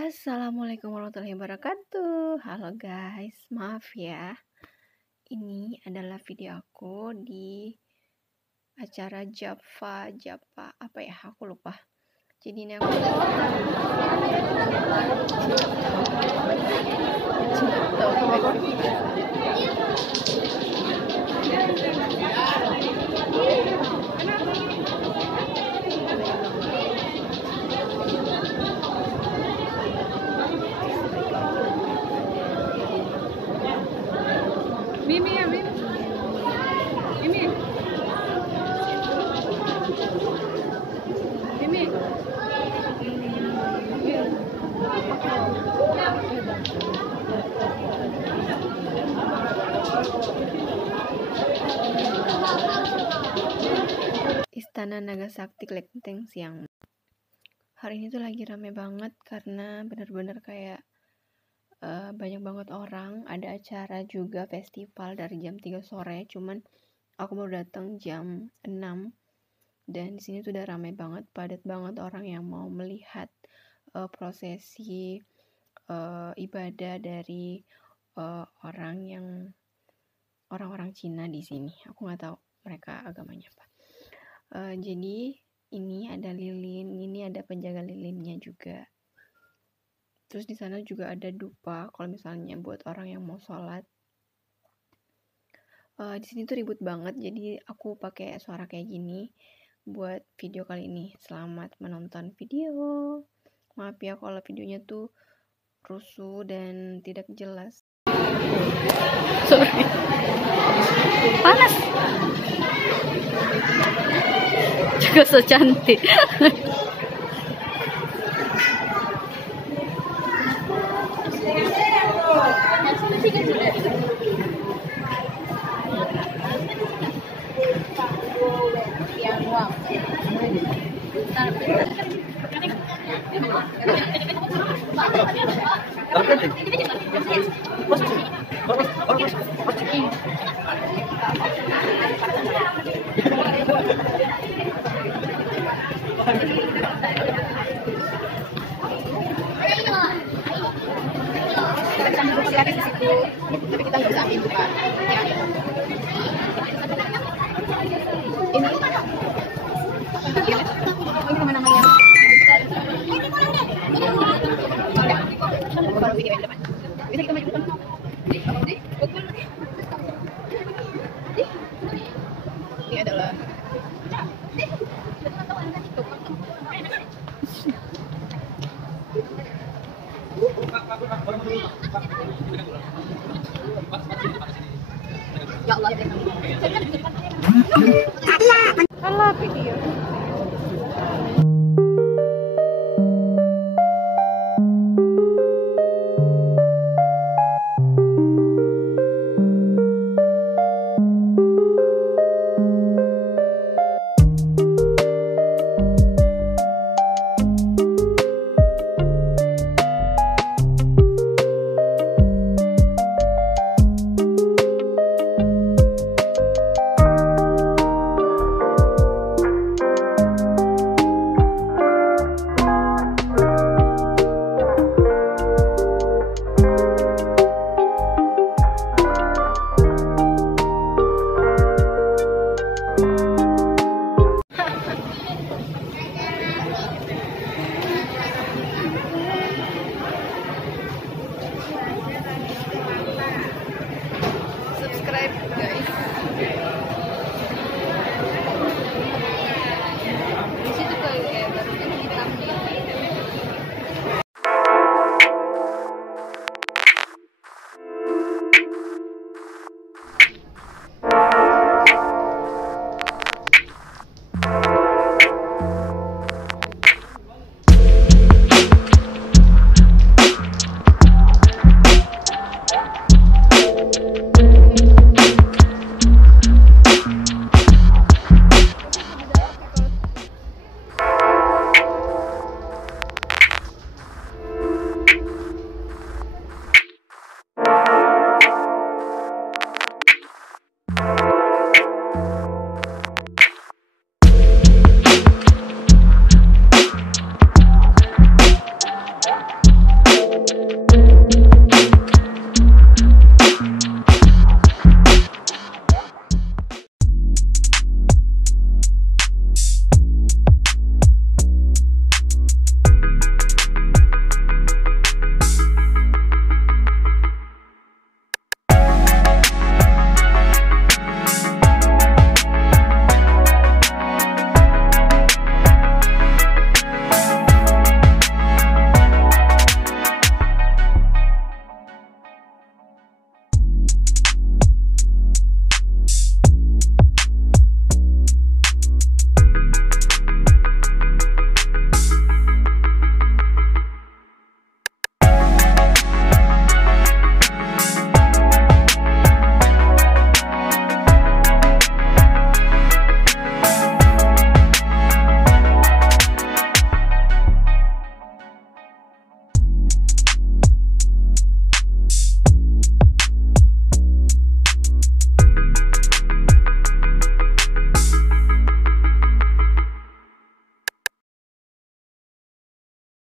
Assalamualaikum warahmatullahi wabarakatuh. Halo guys, maaf ya. Ini adalah video aku di acara Japa apa ya? Aku lupa. Jadi ini aku Mimi ya, Mimi. Mimi. Mimi. Istana Nagasakti Kelenteng Siang. Hari ini tuh lagi rame banget karena bener-bener kayak banyak banget orang. Ada acara juga festival dari jam 3 sore, cuman aku baru datang jam 6 dan di sini tuh udah ramai banget, padat banget orang yang mau melihat prosesi ibadah dari orang-orang Cina di sini. Aku nggak tahu mereka agamanya apa. Jadi ini ada lilin, ini ada penjaga lilinnya juga. Terus di sana juga ada dupa kalau misalnya buat orang yang mau sholat. Di sini tuh ribut banget, jadi aku pakai suara kayak gini buat video kali ini. Selamat menonton video. Maaf ya kalau videonya tuh rusuh dan tidak jelas. Sorry. Panas. Juga so cantik. Tapi kita nggak usah ambil buka. Ini kemana-mana. Baru video yang depan. Bisa kita maju depan. Ini adalah ya Allah.